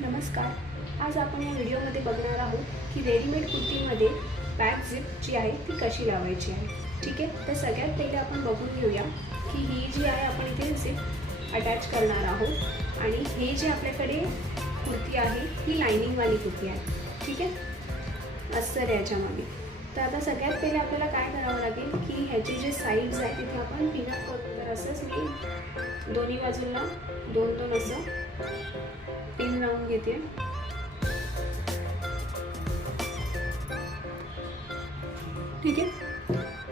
नमस्कार. आज आपण या व्हिडिओमध्ये बघणार आहोत की रेडीमेड कुर्तीमध्ये बॅक झिप जी आहे ती कशी लावायची आहे. ठीक आहे, तर सगळ्यात पहिले आपण बघून घेऊया की ही जी आहे आपण इथे झिप अटॅच करणार आहोत आणि हे जे आपल्याकडे कुर्ती आहे ही लायनिंगवाली कुर्ती आहे. ठीक आहे, अस्तर याच्यामध्ये. तर आता सगळ्यात पहिले आपल्याला काय करावं लागेल की ह्याचे जे साईड्स आहेत तिथे आपण पिनअप करू. तर असंच मी दोन्ही बाजूला दोन दोन असं पिन लावून घेते. ठीक आहे,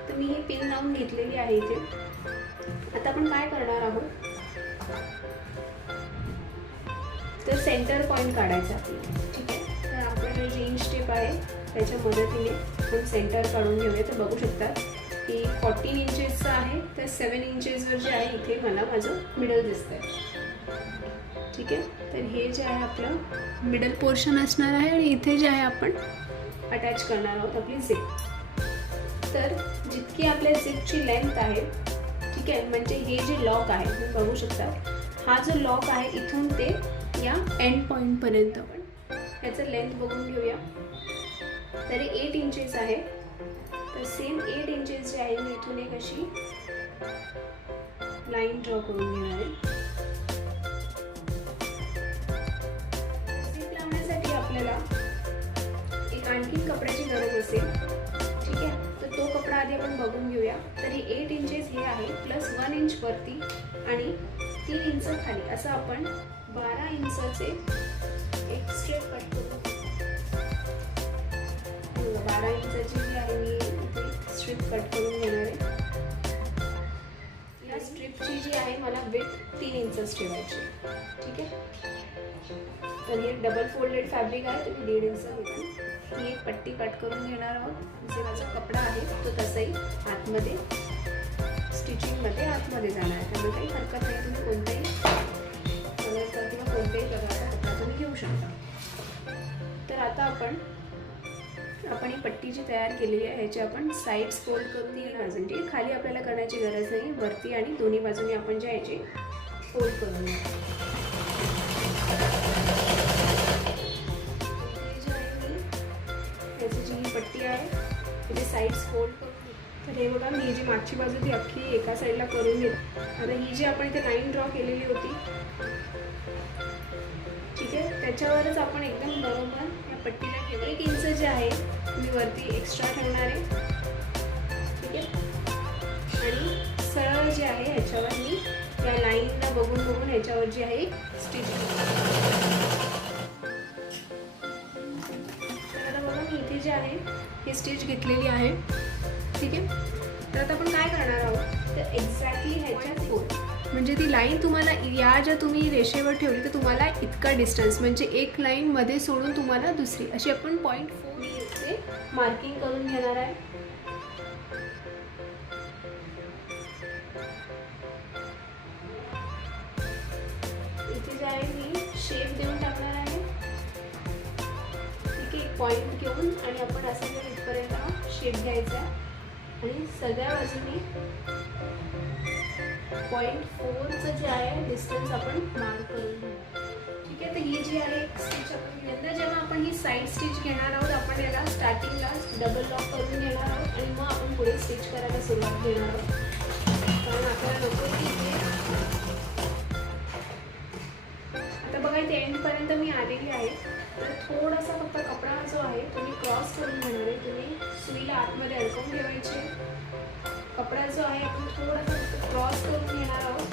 तर मी ही पिन लावून घेतलेली आहे इथे. आता आपण काय करणार आहोत तर सेंटर पॉईंट काढायचा आपल्याला. ठीक आहे, तर आपल्याकडे जे इंच टेप आहे त्याच्या मदतीने आपण सेंटर काढून घेऊया. तर बघू शकता की 14 इंचेसचं आहे, तर 7 इंचेसवर जे आहे इथे मला माझं मिडल दिसतंय. ठीक आहे, तर हे जे आहे आपलं मिडल पोर्शन असणार आहे आणि इथे जे आहे आपण अटॅच करणार आहोत आपली झिप. तर जितकी आपल्या झिपची लेंथ आहे, ठीक आहे, म्हणजे हे जे लॉक आहे तुम्ही बघू शकता, हा जो लॉक आहे इथून ते या एंड पॉईंटपर्यंत आपण याचं लेंथ बघून घेऊया. तरी 8 इंचेस आहे. तर सेम 8 इंचेस जे आहे मी इथून एक अशी लाईन ड्रॉ करून घेणार आहे. आपल्याला एक आणखी कपड्याची गरज असेल. ठीक आहे, तर तो कपडा आधी आपण बघून घेऊया. तर हे 8 इंचेस हे आहे प्लस 1 इंच वरती आणि 3 इंच खाली असं आपण 12 इंचचे एक स्ट्रिप कट करू. 12 इंचची जी आहे मी इथे स्ट्रिप कट करून घेणार आहे. या स्ट्रिपची जी आहे मला विड्थ 3 इंचच ठेवायची. ठीक आहे, तर हे डबल फोल्डेड फॅब्रिक आहे, तर 1.5 इंच घेऊन ही एक पट्टी कट करून घेणार आहोत. जे माझा कपडा आहे तो तसाही आतमध्ये स्टिचिंगमध्ये आतमध्ये जाणार आहे. त्यामुळे काही हरकत नाही, तुम्ही कोणत्याही कलरचा किंवा कोणत्याही प्रकारचा कपडा तुम्ही घेऊ शकता. तर आता आपण ही पट्टी जी तयार केलेली आहे ह्याची आपण साईड्स फोल्ड करून घेणार. बाजूंची खाली आपल्याला करण्याची गरज नाही, वरती आणि दोन्ही बाजूने आपण जे ह्याची फोल्ड करून घेऊ. पट्टी आहे तिथे साईड्स फोल्ड करून. तर हे बघा, मी जी मागची बाजू ती अख्खी एका साईडला करून घेऊ. आता ही जी आपण इथे लाईन ड्रॉ केलेली होती, ठीक आहे, त्याच्यावरच आपण एकदम बरोबर या पट्टीला ठेवू. 1 इंच जे आहे मी वरती एक्स्ट्रा ठेवणार आहे. ठीक आहे, आणि सरळ जे आहे ह्याच्यावर मी या लाईनला बघून ह्याच्यावर जी आहे स्टिच जे आहे हे स्टिच घेतलेली आहे. ठीक आहे, तर आता आपण काय करणार आहोत तर एक्झॅक्टली ह्याच्या म्हणजे ती लाईन तुम्हाला या ज्या तुम्ही रेषेवर ठेवली तर तुम्हाला इतका डिस्टन्स म्हणजे एक लाईन मध्ये सोडून तुम्हाला दुसरी अशी आपण 0.4 चे मार्किंग करून घेणार आहे. इथे जे आहे मी शेप देऊन टाकणार आहे. पॉईंट घेऊन आणि आपण असं इथपर्यंत शेप घ्यायचा आणि सगळ्या बाजूनी 0.4चं जे आहे डिस्टन्स आपण मार्क करून घेऊ. ठीक आहे, तर ही जी आहे स्टिच आपण नंतर जेव्हा आपण ही साईड स्टिच घेणार आहोत आपण याला स्टार्टिंगला डबल लॉक करून घेणार आहोत आणि मग आपण पुढे स्टिच करायला सुरुवात घेणार आहोत. कारण आपल्याला नको की आता बघा इथे एंडपर्यंत मी आलेली आहे. तर थोडासा फक्त कपडा जो आहे तुम्ही क्रॉस करून घेणार आहे. तुम्ही सुईला आतमध्ये अडकवून ठेवायचे. कपडा जो आहे आपण थोडासा फक्त क्रॉस करून घेणार आहोत.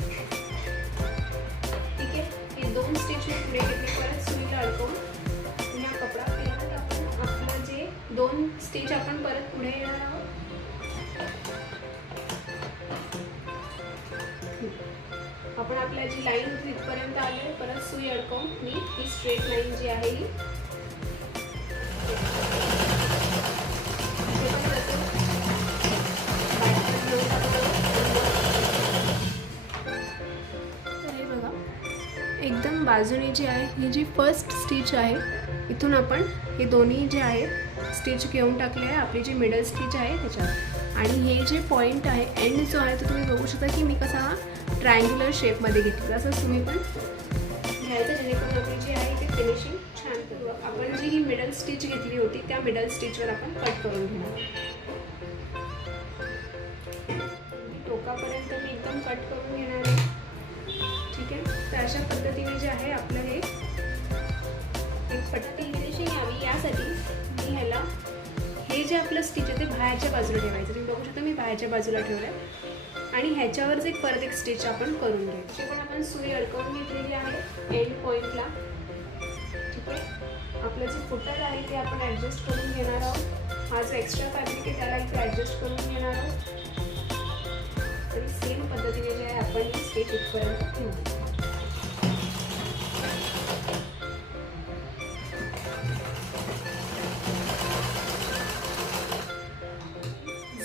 ठीक आहे, हे 2 स्टिच मी पुढे घेतले, परत सुईला अडकवून पुन्हा कपडा फिरवत आपण आपलं जे 2 स्टिच आपण परत पुढे येणार आहोत. आपण आपल्या जी लाईन होती तिथपर्यंत आले, परत सुई अडकवून मी ही स्ट्रेट लाईन जी आहे ही बघा एकदम बाजूने जी आहे ही जी फर्स्ट स्टिच आहे इथून आपण हे दोन्ही जे आहे स्टिच घेऊन टाकले आहे. आपली जी मिडल स्टिच आहे त्याच्यात आणि हे जे पॉईंट आहे एंड जो आहे तो तुम्ही बघू शकता की मी कसा ट्रायंग्युलर शेपमध्ये घेतला. असं तुम्ही पण घ्यायचं जेणेकरून आपली जी आहे ते फिनिशिंग स्टिच घेतली होती त्या मिडल स्टिचवर आपण कट करून घेणार. टोकापर्यंत मी एकदम कट करून घेणार आहे. ठीक आहे, तर अशा पद्धतीने जे आहे आपलं हे एक पट्टी फिनिशिंग यावी यासाठी मी ह्याला हे जे आपलं स्टिच आहे ते बाहेरच्या बाजूला ठेवायचं. तुम्ही बघू शकता मी बाहेरच्या बाजूला ठेवलं आहे आणि ह्याच्यावरच एक परत एक स्टिच आपण करून घ्यायची. पण आपण सुई अडकवून घेतलेली आहे एंड पॉईंटला. ठीक आहे, आपलं जे फुटर आहे ते आपण ॲडजस्ट करून घेणार आहोत. हा जो एक्स्ट्रा फॅब्रिक आहे त्याला इथे ॲडजस्ट करून घेणार आहोत आणि सेम पद्धतीने जे आहे आपण ही स्टिच इथपर्यंत ठेवू.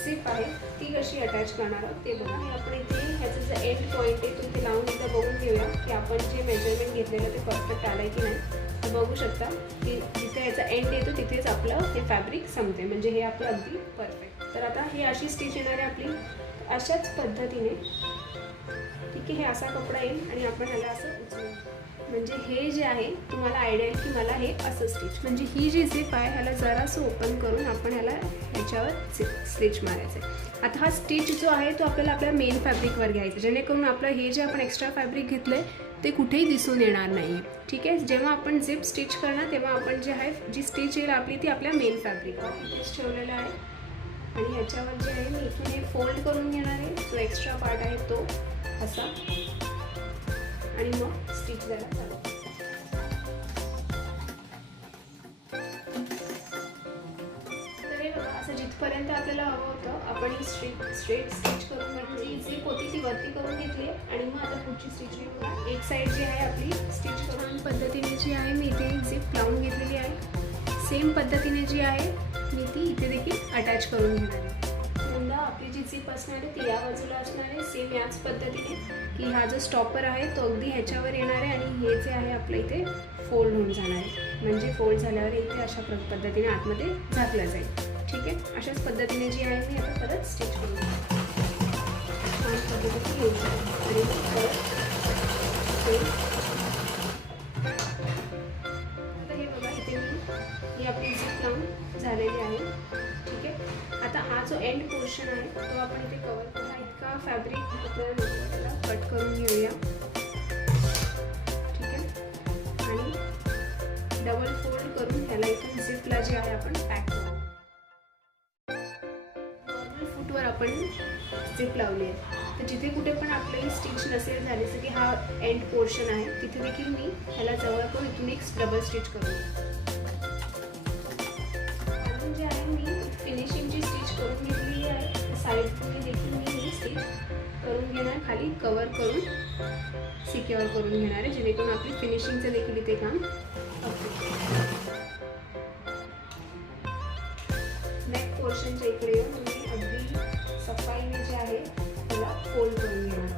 झिप आहे ती कशी अटॅच करणार आहोत ते बघा. आपण इथे ह्याचं जे एंड पॉईंट आहे तो इथे लावून एकदा बघून घेऊया की आपण जे मेजरमेंट घेतलेलं ते परफेक्ट आलं आहे की नाही. तर बघू शकता की जिथे याचा एंड येतो तिथेच आपलं हे फॅब्रिक संपते, म्हणजे हे आपलं अगदी परफेक्ट. तर आता ही अशी स्टिच येणार आहे आपली. अशाच पद्धतीने ठीक आहे, हे असा कपडा येईल आणि आपण ह्याला असं उचलू, म्हणजे हे जे आहे तुम्हाला आयडिया आहे की मला हे असं स्टिच, म्हणजे ही जी झिप आहे ह्याला जरासं ओपन करून आपण ह्याला ह्याच्यावर स्टिच मारायचं आहे. आता हा स्टिच जो आहे तो आपल्याला आपल्या मेन फॅब्रिकवर घ्यायचा, जेणेकरून आपलं हे जे आपण एक्स्ट्रा फॅब्रिक घेतलं आहे ते कुठेही दिसून येणार नाही आहे. ठीक आहे, जेव्हा आपण झिप स्टिच करणार तेव्हा आपण जे आहे जी स्टिच येईल आपली ती आपल्या मेन फॅब्रिकवर इथेच ठेवलेलं आहे आणि ह्याच्यावर जे आहे मी इथून हे फोल्ड करून घेणार आहे. जो एक्स्ट्रा पार्ट आहे तो असा आणि मग स्टिच द्यायला चालू. तर हे बघा असं जिथपर्यंत आपल्याला हवं होतं आपण ही स्ट्रेट स्टिच करून जी झिप होती ती वरती करून घेतली आहे आणि मग आता पुढची स्टिच घेऊया. एक साईड जी आहे आपली स्टिच करून पद्धतीने जी आहे मी इथे एक झिप लावून घेतलेली आहे. सेम पद्धतीने जी आहे मी ती इथे देखील अटॅच करून घेणार आहे. पुन्हा आपली जी झिप असणार आहे ती या बाजूला असणार आहे सेम याच पद्धतीने की हा जो स्टॉपर आहे तो अगदी ह्याच्यावर येणार आहे आणि हे जे आहे आपलं इथे फोल्ड होऊन जाणार आहे, म्हणजे फोल्ड झाल्यावर इथे अशा पद्धतीने आतमध्ये झाकलं जाईल. ठीक आहे, अशाच पद्धतीने जी आहे मी आता परत स्टिच करून छान पद्धतीने घेऊ शकतो आणि परत आता हे बघा इथे ही आपली झिप लावून झालेली आहे. ठीक आहे, आता हा जो एंड पोर्शन आहे तो आपण इथे कवर करा. इतका फॅब्रिक आपल्याला त्याला कट करून घेऊया. ठीक आहे, आणि डबल फोल्ड करून ह्याला इथून झिपला जे आहे आपण पॅक करू. नॉर्मल फूटवर आपण झिप लावली आहे, तर जिथे कुठे पण आपली स्टिच नसेल झाली जसं की हा एंड पोर्शन आहे तिथे देखील मी ह्याला जवळ करून इथून एक डबल स्टिच करू. अजून जे आहे मी फिनिशिंगची स्टिच करून घेतलेली आहे. साईडने देखील मी ही स्टिच करून घेणार, खाली कवर करून सिक्युअर करून घेणार आहे, जेणेकरून आपली फिनिशिंगचं देखील इथे काम नेक पोर्शनच्या इकडे येऊन तुम्ही अगदी सफाईने जे आहे त्याला फोल्ड करून घेणार.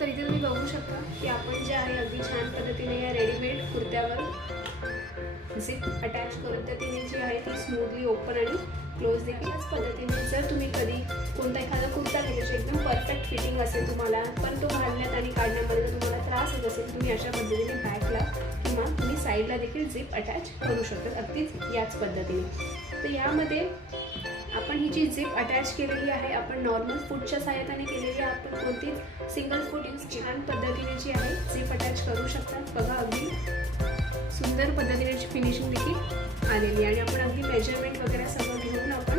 तर इथे तुम्ही बघू शकता की आपण जे आहे अगदी छान पद्धतीने या रेडीमेड कुर्त्यावर झिप अटॅच करून तिने जी आहे ती स्मूथली ओपन आणि क्लोज देखील पद्धतीने. जर तुम्ही कधी कोणता एखादा कुर्ता घेतला एकदम परफेक्ट फिटिंग असेल तुम्हाला, पण तो घालण्यात आणि काढण्यामध्ये जर तुम्हाला त्रास होत असेल तुम्ही अशा पद्धतीने बॅकला किंवा तुम्ही साईडला देखील झिप अटॅच करू शकता अगदीच याच पद्धतीने. तर यामध्ये आपण ही जी झिप अटॅच केलेली आहे आपण नॉर्मल फूटच्या सहाय्याने केलेली आहे. आपण कोणतीच सिंगल फूट यूज छान पद्धतीने जी आहे झिप अटॅच करू शकतात. बघा अगदी सुंदर पद्धतीने फिनिशिंग देखील आलेली आहे आणि आपण अगदी मेजरमेंट वगैरे सगळं घेऊन आपण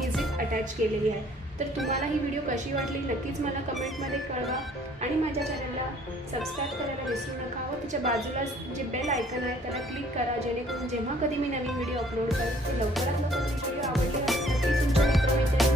ही झिप अटॅच केलेली आहे. तर तुम्हाला ही व्हिडिओ कशी वाटली नक्कीच मला कमेंटमध्ये कळवा आणि माझ्या चॅनलला सबस्क्राईब करायला विसरू नका व त्याच्या बाजूला जे बेल आयकॉन आहे त्याला क्लिक करा, जेणेकरून जेव्हा कधी मी नवीन व्हिडिओ अपलोड करेन ते लवकरात लवकर व्हिडिओ आवडले असेल नक्कीच तुमच्या मित्रमैत्रिणी